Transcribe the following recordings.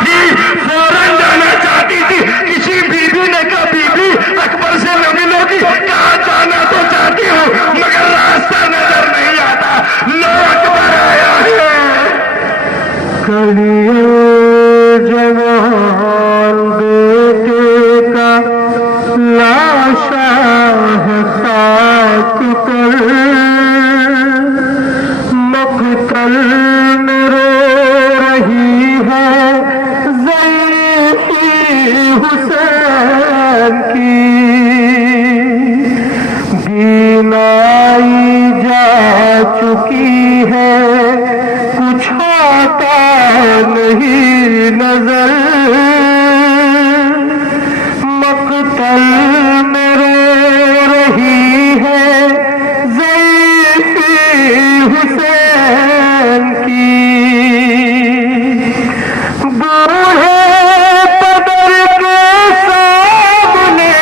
تھی فوراً جانا چاہتی تھی. کسی بیوی نے کہا بیوی اکبر سے نہ ملو گی؟ کہا جانا تو چاہتی ہوں مگر راستہ نظر نہیں آتا. لو اکبر آیا ہے. جوان بیٹے کا لاشا ہے خاک پر، مقتل میں رو رہی ہے زلفی حسین کی. بینائی جا چکی ہے کچھ آتا نہیں نظر، مقتل میں رو رہی ہے زلفی حسین کی. بوڑھے پدر کے سامنے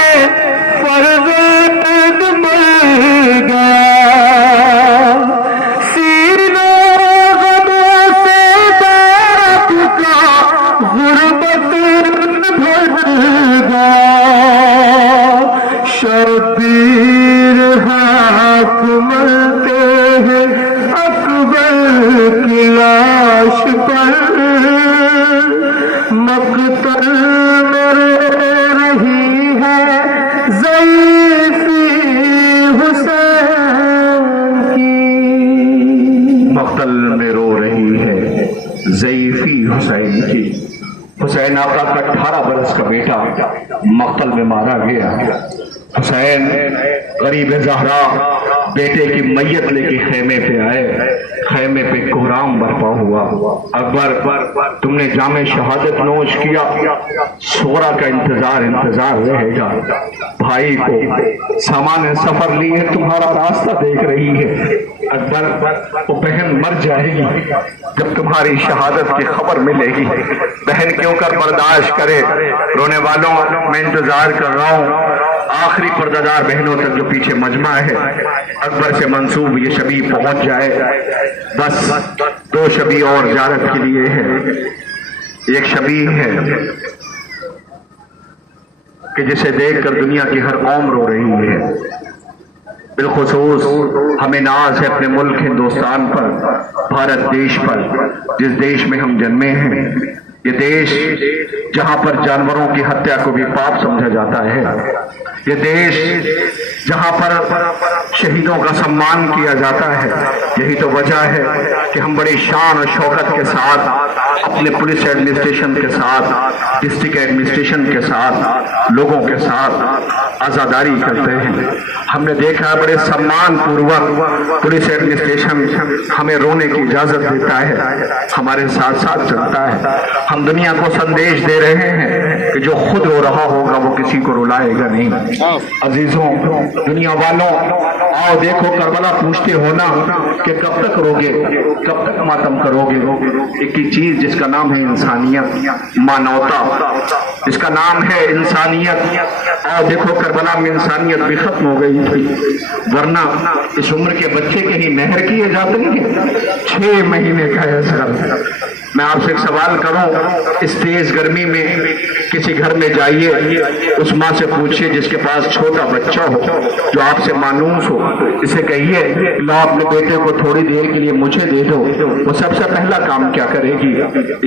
فرزند مر گیا، سینہ غموں سے درد کا غربت بھر گیا. شبیر ہاتھ ملتے ہیں اکبر کی لاش پر، مقتل میں رو رہی ہے زلفی حسین کی. مقتل میں رو رہی ہے ضعیفی حسین کی. حسین آقا کا 18 برس کا بیٹا مقتل میں مارا گیا. حسین غریب زہرا بیٹے کی میت لے کے خیمے پہ آئے. خیمے پہ کوہرام برپا ہوا. اکبر تم نے جام شہادت نوش کیا، سورا کا انتظار رہے گا. بھائی کو سامان سفر لی ہے، تمہارا راستہ دیکھ رہی ہے. اکبر وہ بہن مر جائے گی جب تمہاری شہادت کی خبر ملے گی. بہن کیوں کر برداشت کرے. رونے والوں میں انتظار کر رہا ہوں آخری پردہ بہنوں تک جو پیچھے مجمع ہے اکبر سے منسوب یہ شبی پہنچ جائے. بس 2 شبی اور زیارت کے لیے ہے. ایک شبی ہے کہ جسے دیکھ کر دنیا کی ہر قوم رو رہی ہے. بالخصوص ہمیں ناز ہے اپنے ملک ہندوستان پر، بھارت دیش پر، جس دیش میں ہم جنمے ہیں. یہ دیش جہاں پر جانوروں کی ہتیا کو بھی پاپ سمجھا جاتا ہے. یہ دیش جہاں پر شہیدوں کا سمان کیا جاتا ہے. یہی تو وجہ ہے کہ ہم بڑی شان اور شوکت کے ساتھ اپنے پولیس ایڈمنسٹریشن کے ساتھ، ڈسٹرکٹ ایڈمنسٹریشن کے ساتھ، لوگوں کے ساتھ عزاداری کرتے ہیں. ہم نے دیکھا ہے بڑے سمان پوروک پولیس ایڈمنسٹریشن ہمیں رونے کی اجازت دیتا ہے، ہمارے ساتھ ساتھ چلتا ہے. ہم دنیا کو سندیش دے رہے ہیں کہ جو خود رو رہا ہوگا وہ کسی کو رلائے گا نہیں. عزیزوں، دنیا والوں، آؤ دیکھو کربلا پوچھتے ہو نا کہ کب تک روگے، کب تک ماتم کرو گے. ایک ہی چیز جس کا نام ہے انسانیت، مانوتا، جس کا نام ہے انسانیت. آؤ دیکھو کربلا میں انسانیت بھی ختم ہو گئی تھی، ورنہ اس عمر کے بچے کہیں مہر کیے جاتے ہیں. 6 مہینے کا ہے سر. میں آپ سے ایک سوال کروں، اس تیز گرمی میں کسی گھر میں جائیے، اس ماں سے پوچھئے جس کے پاس چھوٹا بچہ ہو جو آپ سے مانوس ہو، اسے کہیے لا اپنے بیٹے کو تھوڑی دیر کے لیے مجھے دے دو، وہ سب سے پہلا کام کیا کرے گی؟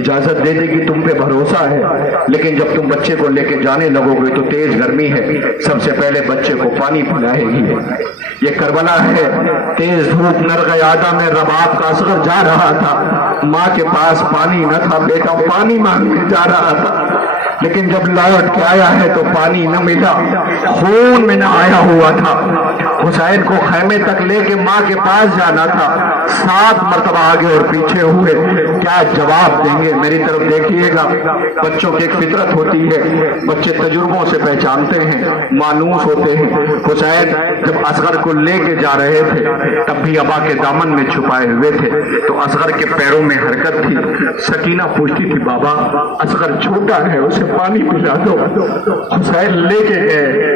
اجازت دے دے گی، تم پہ بھروسہ ہے. لیکن جب تم بچے کو لے کے جانے لگو گے تو تیز گرمی ہے، سب سے پہلے بچے کو پانی پلائے گی. یہ کربلا ہے. تیز دھوپ نرغ یادہ میں رباب کا اصغر جا رہا تھا، ماں کے پاس پانی نہ تھا، بیٹا پانی مانگنے جا رہا تھا. لیکن جب لوٹ کے آیا ہے تو پانی نہ ملا، خون میں نہ آیا ہوا تھا. حسین کو خیمے تک لے کے ماں کے پاس جانا تھا، 7 مرتبہ آگے اور پیچھے ہوئے. کیا جواب دیں گے؟ میری طرف دیکھیے گا. بچوں کی ایک فطرت ہوتی ہے، بچے تجربوں سے پہچانتے ہیں، مانوس ہوتے ہیں. حسین جب اصغر کو لے کے جا رہے تھے تب بھی ابا کے دامن میں چھپائے ہوئے تھے، تو اصغر کے پیروں میں حرکت تھی. سکینہ پوچھتی تھی بابا اصغر چھوٹا ہے، اسے پانی پلا دو. حسین لے کے گئے،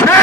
6